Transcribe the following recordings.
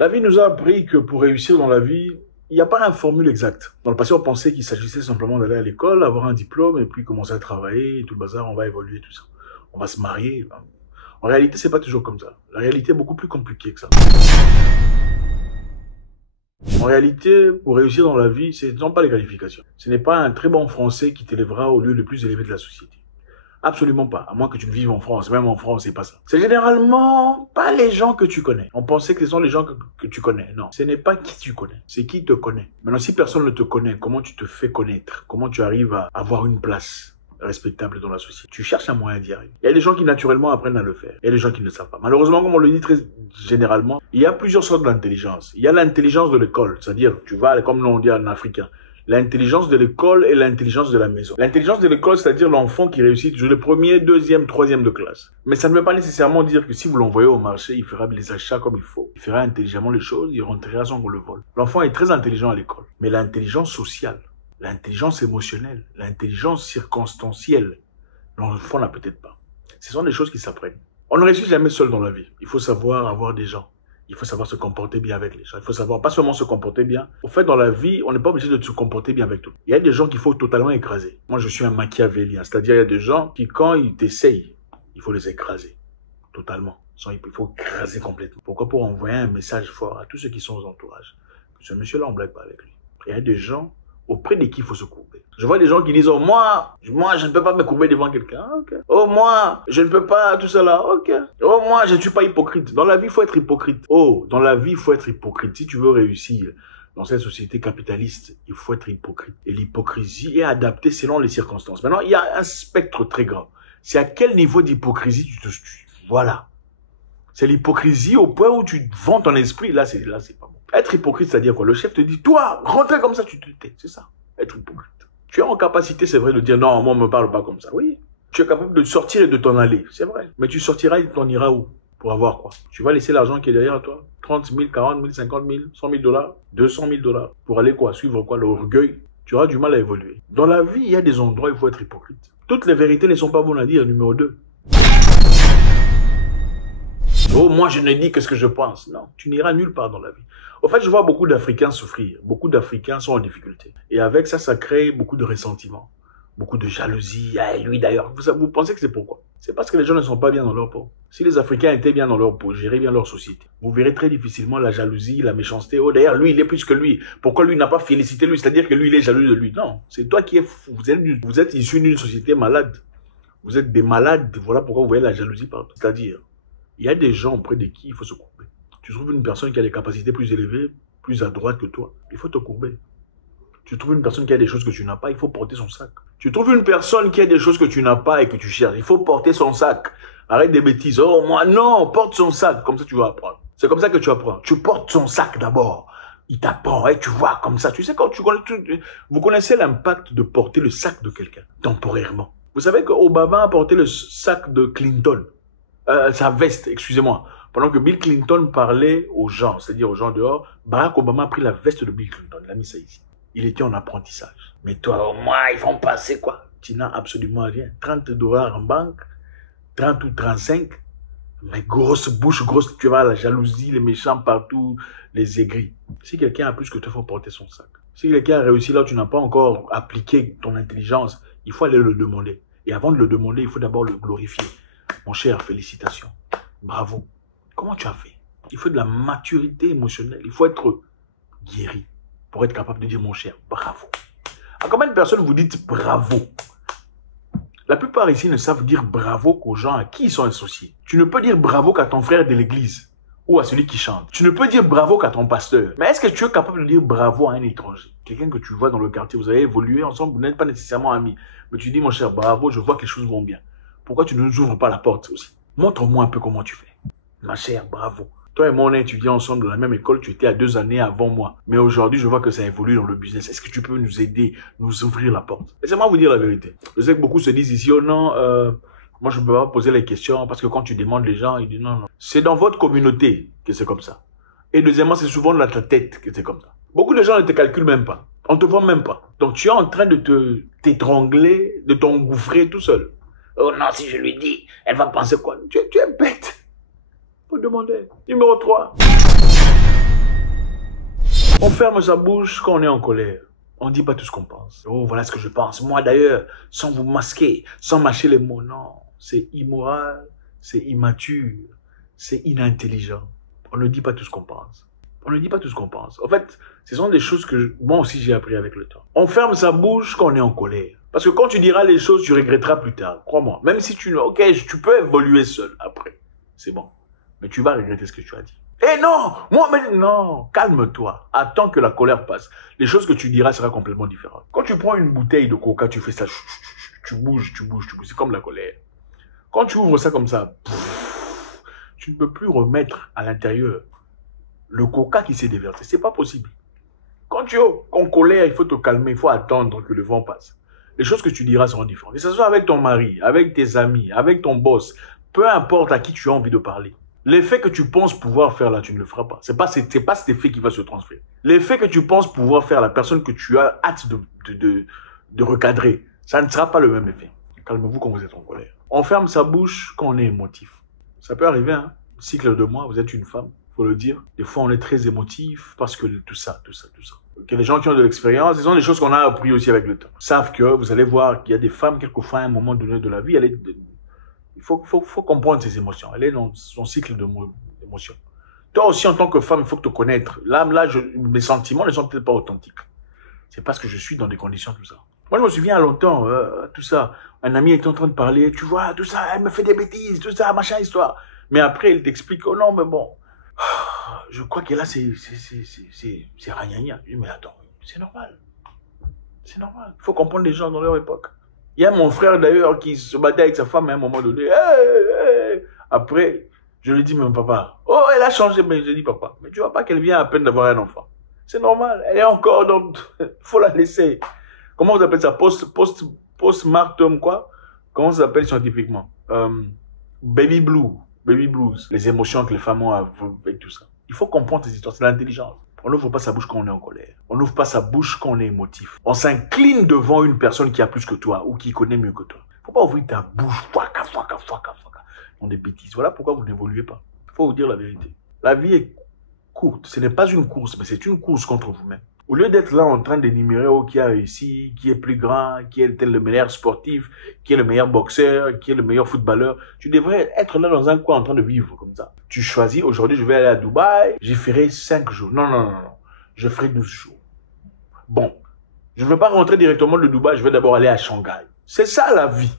La vie nous a appris que pour réussir dans la vie, il n'y a pas une formule exacte. Dans le passé, on pensait qu'il s'agissait simplement d'aller à l'école, avoir un diplôme et puis commencer à travailler, tout le bazar, on va évoluer, tout ça. On va se marier. En réalité, c'est pas toujours comme ça. La réalité est beaucoup plus compliquée que ça. En réalité, pour réussir dans la vie, ce ne sont pas les qualifications. Ce n'est pas un très bon français qui t'élèvera au lieu le plus élevé de la société. Absolument pas, à moins que tu ne vives en France. Même en France, c'est pas ça. C'est généralement pas les gens que tu connais. On pensait que ce sont les gens que tu connais. Non, ce n'est pas qui tu connais, c'est qui te connaît. Maintenant, si personne ne te connaît, comment tu te fais connaître? Comment tu arrives à avoir une place respectable dans la société? Tu cherches un moyen d'y arriver. Il y a des gens qui naturellement apprennent à le faire. Il y a des gens qui ne le savent pas. Malheureusement, comme on le dit très généralement, il y a plusieurs sortes d'intelligence. Il y a l'intelligence de l'école, c'est-à-dire tu vas, comme nous on dit en africain, l'intelligence de l'école et l'intelligence de la maison. L'intelligence de l'école, c'est-à-dire l'enfant qui réussit toujours le premier, deuxième, troisième de classe. Mais ça ne veut pas nécessairement dire que si vous l'envoyez au marché, il fera les achats comme il faut. Il fera intelligemment les choses, il rentrera sans qu'on le vole. L'enfant est très intelligent à l'école. Mais l'intelligence sociale, l'intelligence émotionnelle, l'intelligence circonstancielle, l'enfant n'a peut-être pas. Ce sont des choses qui s'apprennent. On ne réussit jamais seul dans la vie. Il faut savoir avoir des gens. Il faut savoir se comporter bien avec les gens. Il faut savoir pas seulement se comporter bien. Au fait, dans la vie, on n'est pas obligé de se comporter bien avec tout. Il y a des gens qu'il faut totalement écraser. Moi, je suis un machiavélien. C'est-à-dire, il y a des gens qui, quand ils t'essayent, il faut les écraser. Totalement. Il faut écraser complètement. Pourquoi? Pour envoyer un message fort à tous ceux qui sont aux entourages. Que ce monsieur-là, on ne blague pas avec lui. Il y a des gens auprès de qui il faut se courber. Je vois des gens qui disent, oh, moi, je ne peux pas me courber devant quelqu'un. Okay. Oh, moi, je ne peux pas, tout cela. Ok. Oh, moi, je ne suis pas hypocrite. Dans la vie, il faut être hypocrite. Oh, dans la vie, il faut être hypocrite. Si tu veux réussir dans cette société capitaliste, il faut être hypocrite. Et l'hypocrisie est adaptée selon les circonstances. Maintenant, il y a un spectre très grand. C'est à quel niveau d'hypocrisie voilà. C'est l'hypocrisie au point où tu vends ton esprit. Là, c'est pas bon. Être hypocrite, c'est-à-dire quoi? Le chef te dit, toi, rentrez comme ça, tu te tais. C'est ça. Être hypocrite. Tu es en capacité, c'est vrai, de dire non, moi, on me parle pas comme ça. Oui. Tu es capable de sortir et de t'en aller. C'est vrai. Mais tu sortiras et t'en iras où? Pour avoir quoi? Tu vas laisser l'argent qui est derrière toi? 30 000, 40 000, 50 000, 100 000 dollars, 200 000 dollars. Pour aller quoi? Suivre quoi? L'orgueil. Tu auras du mal à évoluer. Dans la vie, il y a des endroits où il faut être hypocrite. Toutes les vérités ne sont pas bonnes à dire, numéro 2. Oh, moi, je ne dis que ce que je pense. Non, tu n'iras nulle part dans la vie. En fait, je vois beaucoup d'Africains souffrir. Beaucoup d'Africains sont en difficulté. Et avec ça, ça crée beaucoup de ressentiment, beaucoup de jalousie. Ah, lui d'ailleurs, vous pensez que c'est pourquoi? C'est parce que les gens ne sont pas bien dans leur peau. Si les Africains étaient bien dans leur peau, géraient bien leur société, vous verrez très difficilement la jalousie, la méchanceté. Oh, d'ailleurs, lui, il est plus que lui. Pourquoi lui n'a pas félicité lui? C'est-à-dire que lui, il est jaloux de lui. Non, c'est toi qui es fou. Vous êtes issu d'une société malade. Vous êtes des malades. Voilà pourquoi vous voyez la jalousie partout. C'est-à-dire, il y a des gens auprès de qui il faut se courber. Tu trouves une personne qui a des capacités plus élevées, plus à droite que toi, il faut te courber. Tu trouves une personne qui a des choses que tu n'as pas, il faut porter son sac. Tu trouves une personne qui a des choses que tu n'as pas et que tu cherches, il faut porter son sac. Arrête des bêtises. Oh, moi, non, porte son sac. Comme ça, tu vas apprendre. C'est comme ça que tu apprends. Tu portes son sac d'abord. Il t'apprend, et tu vois comme ça. Tu sais, quand vous connaissez l'impact de porter le sac de quelqu'un, temporairement. Vous savez que Obama a porté le sac de Clinton. Sa veste, excusez-moi. Pendant que Bill Clinton parlait aux gens, c'est-à-dire aux gens dehors, Barack Obama a pris la veste de Bill Clinton, il a mis ça ici. Il était en apprentissage. Mais toi, au moins, ils vont passer quoi? Tu n'as absolument rien. 30 dollars en banque, 30 ou 35, mais grosse bouche, grosse, tu vois, la jalousie, les méchants partout, les aigris. Si quelqu'un a plus que toi, il faut porter son sac. Si quelqu'un a réussi là où tu n'as pas encore appliqué ton intelligence, il faut aller le demander. Et avant de le demander, il faut d'abord le glorifier. Mon cher, félicitations. Bravo. Comment tu as fait? Il faut de la maturité émotionnelle. Il faut être guéri pour être capable de dire, mon cher, bravo. À combien de personnes vous dites bravo? La plupart ici ne savent dire bravo qu'aux gens à qui ils sont associés. Tu ne peux dire bravo qu'à ton frère de l'église ou à celui qui chante. Tu ne peux dire bravo qu'à ton pasteur. Mais est-ce que tu es capable de dire bravo à un étranger? Quelqu'un que tu vois dans le quartier, vous avez évolué ensemble, vous n'êtes pas nécessairement amis. Mais tu dis, mon cher, bravo, je vois que les choses vont bien. Pourquoi tu ne nous ouvres pas la porte aussi? Montre-moi un peu comment tu fais. Ma chère, bravo. Toi et moi, on a étudié ensemble dans la même école. Tu étais à 2 années avant moi. Mais aujourd'hui, je vois que ça évolue dans le business. Est-ce que tu peux nous aider, nous ouvrir la porte? Laissez-moi vous dire la vérité. Je sais que beaucoup se disent ici, oh non, moi je ne peux pas poser les questions parce que quand tu demandes les gens, ils disent non, non. C'est dans votre communauté que c'est comme ça. Et deuxièmement, c'est souvent dans ta tête que c'est comme ça. Beaucoup de gens ne te calculent même pas. On ne te voit même pas. Donc tu es en train de t'étrangler, de t'engouffrer tout seul. Oh non, si je lui dis, elle va penser quoi? Tu es bête. Faut demander. Numéro 3. On ferme sa bouche quand on est en colère. On ne dit pas tout ce qu'on pense. Oh, voilà ce que je pense. Moi d'ailleurs, sans vous masquer, sans mâcher les mots. Non, c'est immoral, c'est immature, c'est inintelligent. On ne dit pas tout ce qu'on pense. On ne dit pas tout ce qu'on pense. En fait, ce sont des choses que moi aussi j'ai appris avec le temps. On ferme sa bouche quand on est en colère. Parce que quand tu diras les choses, tu regretteras plus tard. Crois-moi. Même si tu peux évoluer seul après. C'est bon. Mais tu vas regretter ce que tu as dit. Eh non, moi, mais non, calme-toi. Attends que la colère passe. Les choses que tu diras seront complètement différentes. Quand tu prends une bouteille de coca, tu fais ça, tu bouges. C'est comme la colère. Quand tu ouvres ça comme ça, tu ne peux plus remettre à l'intérieur le coca qui s'est déversé. C'est pas possible. Quand tu es en colère, il faut te calmer, il faut attendre que le vent passe. Les choses que tu diras seront différentes. Que ce soit avec ton mari, avec tes amis, avec ton boss, peu importe à qui tu as envie de parler. L'effet que tu penses pouvoir faire là, tu ne le feras pas. C'est pas cet effet qui va se transférer. L'effet que tu penses pouvoir faire, la personne que tu as hâte de recadrer, ça ne sera pas le même effet. Calmez-vous quand vous êtes en colère. On ferme sa bouche quand on est émotif. Ça peut arriver, hein. Cycle de mois, vous êtes une femme, faut le dire. Des fois, on est très émotif parce que tout ça. Que les gens qui ont de l'expérience, ce sont des choses qu'on a appris aussi avec le temps. Savent que vous allez voir qu'il y a des femmes, quelquefois, à un moment donné de la vie, il faut comprendre ses émotions. Elle est dans son cycle d'émotions. Toi aussi, en tant que femme, il faut te connaître. Là, mes sentiments ne sont peut-être pas authentiques. C'est parce que je suis dans des conditions, tout ça. Moi, je me souviens à longtemps, tout ça. Un ami était en train de parler, tu vois, tout ça, elle me fait des bêtises, tout ça, machin, histoire. Mais après, il t'explique, oh non, mais bon, je crois que là, c'est ragnagna. Je dis, mais attends, c'est normal. C'est normal. Il faut comprendre les gens dans leur époque. Il y a mon frère d'ailleurs qui se battait avec sa femme à un moment donné. Après, je lui dis, mais papa, oh, elle a changé. Mais je dis, papa, mais tu vois pas qu'elle vient à peine d'avoir un enfant. C'est normal. Elle est encore dans... faut la laisser. Comment vous appelez ça? Post-mortem, quoi? Comment ça s'appelle scientifiquement? Baby blues. Les émotions que les femmes ont avec tout ça. Il faut comprendre ces histoires. C'est l'intelligence. On n'ouvre pas sa bouche quand on est en colère. On n'ouvre pas sa bouche quand on est émotif. On s'incline devant une personne qui a plus que toi ou qui connaît mieux que toi. Il ne faut pas ouvrir ta bouche. Faka. On des bêtises. Voilà pourquoi vous n'évoluez pas. Il faut vous dire la vérité. La vie est courte. Ce n'est pas une course, mais c'est une course contre vous-même. Au lieu d'être là en train d'énumérer qui a réussi, qui est plus grand, qui est le meilleur sportif, qui est le meilleur boxeur, qui est le meilleur footballeur, tu devrais être là dans un coin en train de vivre comme ça. Tu choisis, aujourd'hui je vais aller à Dubaï, j'y ferai 5 jours. Non. Je ferai 12 jours. Bon, je ne veux pas rentrer directement de Dubaï, je vais d'abord aller à Shanghai. C'est ça la vie.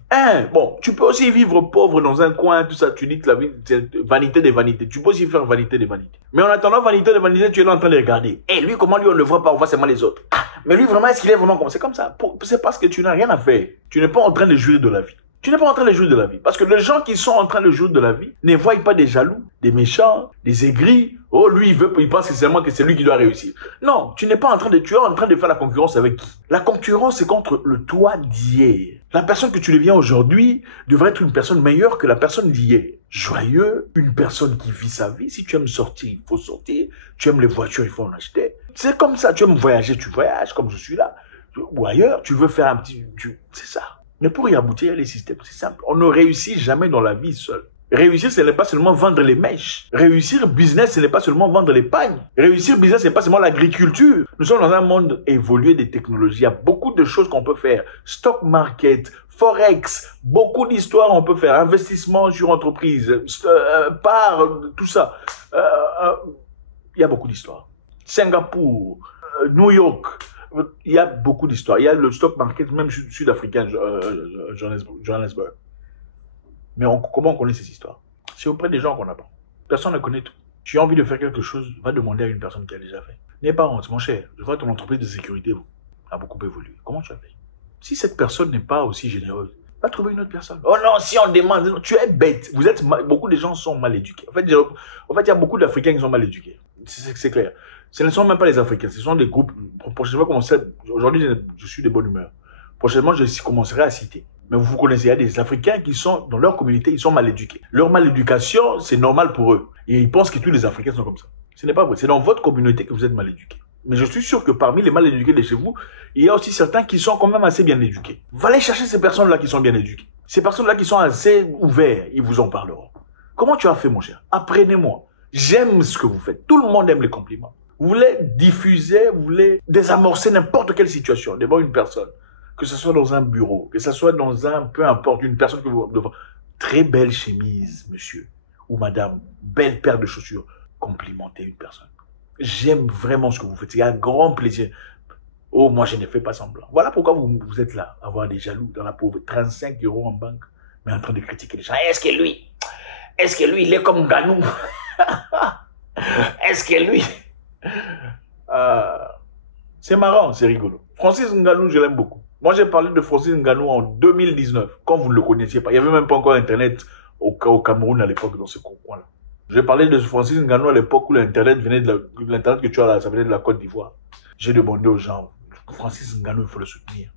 Bon, tu peux aussi vivre pauvre dans un coin, tout ça. Tu dis que la vie, c'est vanité des vanités. Tu peux aussi faire vanité des vanités. Mais en attendant vanité des vanités, tu es là en train de regarder. Lui, comment lui, on ne le voit pas, on voit seulement les autres. Mais lui, vraiment, est-ce qu'il est vraiment comme ça? C'est comme ça. C'est parce que tu n'as rien à faire. Tu n'es pas en train de jouir de la vie. Tu n'es pas en train de jouir de la vie. Parce que les gens qui sont en train de jouir de la vie ne voient pas des jaloux, des méchants, des aigris. Oh, lui, il pense seulement que c'est lui qui doit réussir. Non, tu es en train de faire la concurrence avec qui? La concurrence, c'est contre le toi d'hier. La personne que tu deviens aujourd'hui devrait être une personne meilleure que la personne d'hier. Joyeux, une personne qui vit sa vie. Si tu aimes sortir, il faut sortir. Tu aimes les voitures, il faut en acheter. C'est comme ça. Tu aimes voyager, tu voyages, comme je suis là. Ou ailleurs, tu veux faire un petit... C'est ça. Mais pour y aboutir, il y a les systèmes. C'est simple. On ne réussit jamais dans la vie seul. Réussir, ce n'est pas seulement vendre les mèches. Réussir business, ce n'est pas seulement vendre les pagnes. Réussir business, ce n'est pas seulement l'agriculture. Nous sommes dans un monde évolué des technologies. Il y a beaucoup de choses qu'on peut faire. Stock market, forex, beaucoup d'histoires on peut faire. Investissement sur entreprise, part, tout ça. Il y a beaucoup d'histoires. Singapour, New York, il y a beaucoup d'histoires. Il y a le stock market, même sud-africain, Johannesburg. Mais comment on connaît ces histoires? C'est auprès des gens qu'on apprend. Personne ne connaît tout. Tu as envie de faire quelque chose, va demander à une personne qui a déjà fait. N'aie pas honte, mon cher. Je vois ton entreprise de sécurité a beaucoup évolué. Comment tu as fait? Si cette personne n'est pas aussi généreuse, va trouver une autre personne. Oh non, si on demande, non, tu es bête. Beaucoup de gens sont mal éduqués. En fait, il y a beaucoup d'Africains qui sont mal éduqués. C'est clair. Ce ne sont même pas les Africains, ce sont des groupes. Prochainement, aujourd'hui, je suis de bonne humeur. Prochainement, je commencerai à citer. Mais vous connaissez, il y a des Africains qui sont, dans leur communauté, ils sont mal éduqués. Leur mal éducation, c'est normal pour eux. Et ils pensent que tous les Africains sont comme ça. Ce n'est pas vrai. C'est dans votre communauté que vous êtes mal éduqués. Mais je suis sûr que parmi les mal éduqués de chez vous, il y a aussi certains qui sont quand même assez bien éduqués. Vous allez chercher ces personnes-là qui sont bien éduquées. Ces personnes-là qui sont assez ouvertes, ils vous en parleront. Comment tu as fait, mon cher? Apprenez-moi. J'aime ce que vous faites. Tout le monde aime les compliments. Vous voulez diffuser, vous voulez désamorcer n'importe quelle situation devant une personne. Que ce soit dans un bureau, que ce soit dans un, peu importe, une personne que vous... Très belle chemise, monsieur ou madame, belle paire de chaussures. Complimentez une personne. J'aime vraiment ce que vous faites. C'est un grand plaisir. Oh, moi, je ne fais pas semblant. Voilà pourquoi vous êtes là, avoir des jaloux dans la pauvre. 35 € en banque, mais en train de critiquer les gens. Est-ce que lui, il est comme Nganou? Est-ce que lui... c'est marrant, c'est rigolo. Francis Ngannou, je l'aime beaucoup. Moi, j'ai parlé de Francis Ngannou en 2019, quand vous ne le connaissiez pas. Il n'y avait même pas encore Internet au Cameroun à l'époque, dans ce coin-là. J'ai parlé de Francis Ngannou à l'époque où l'Internet venait de l'Internet que tu as là, ça venait de la Côte d'Ivoire. J'ai demandé aux gens, Francis Ngannou, il faut le soutenir.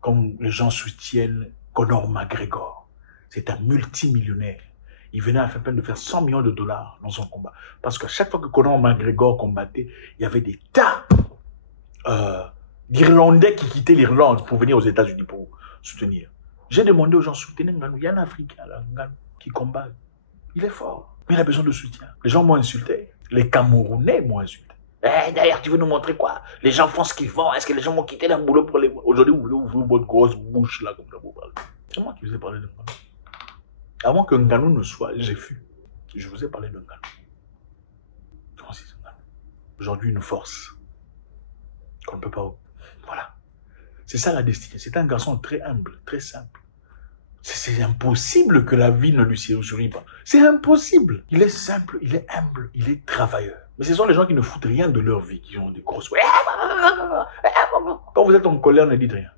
Comme les gens soutiennent Conor McGregor. C'est un multimillionnaire. Il venait à peine de faire 100 millions de dollars dans son combat. Parce qu'à chaque fois que Conor McGregor combattait, il y avait des tas d'Irlandais qui quittaient l'Irlande pour venir aux États-Unis pour soutenir. J'ai demandé aux gens, soutenez Ngannou. Il y a un Africain là, Ngannou, qui combat. Il est fort, mais il a besoin de soutien. Les gens m'ont insulté. Les Camerounais m'ont insulté. Eh, d'ailleurs, tu veux nous montrer quoi? Les gens font ce qu'ils font. Est-ce que les gens m'ont quitté leur boulot pour les... Aujourd'hui, vous voulez ouvrir votre grosse bouche là, comme ça, vous parlez. C'est moi qui vous ai parlé de Ngannou. Avant que Ngannou ne soit, j'ai vu. Je vous ai parlé de Ngannou. Francis Ngannou. Aujourd'hui, une force qu'on ne peut pas... Voilà. C'est ça la destinée. C'est un garçon très humble, très simple. C'est impossible que la vie ne lui sourie pas. C'est impossible. Il est simple, il est humble, il est travailleur. Mais ce sont les gens qui ne foutent rien de leur vie, qui ont des grosses... Quand vous êtes en colère, ne dites rien.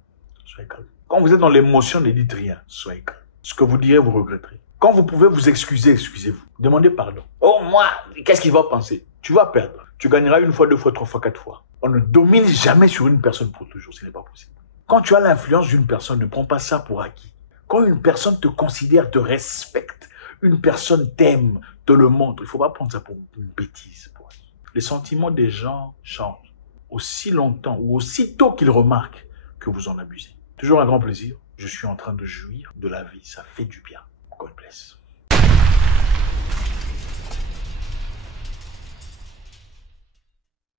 Soyez calme. Quand vous êtes dans l'émotion, ne dites rien. Soyez calme. Ce que vous direz, vous regretterez. Quand vous pouvez vous excuser, excusez-vous. Demandez pardon. Oh, moi, qu'est-ce qu'il va penser? Tu vas perdre. Tu gagneras une fois, deux fois, trois fois, quatre fois. On ne domine jamais sur une personne pour toujours. Ce n'est pas possible. Quand tu as l'influence d'une personne, ne prends pas ça pour acquis. Quand une personne te considère, te respecte, une personne t'aime, te le montre, il ne faut pas prendre ça pour une bêtise. Les sentiments des gens changent aussi longtemps ou aussitôt qu'ils remarquent que vous en abusez. Toujours un grand plaisir. Je suis en train de jouir de la vie. Ça fait du bien. God bless.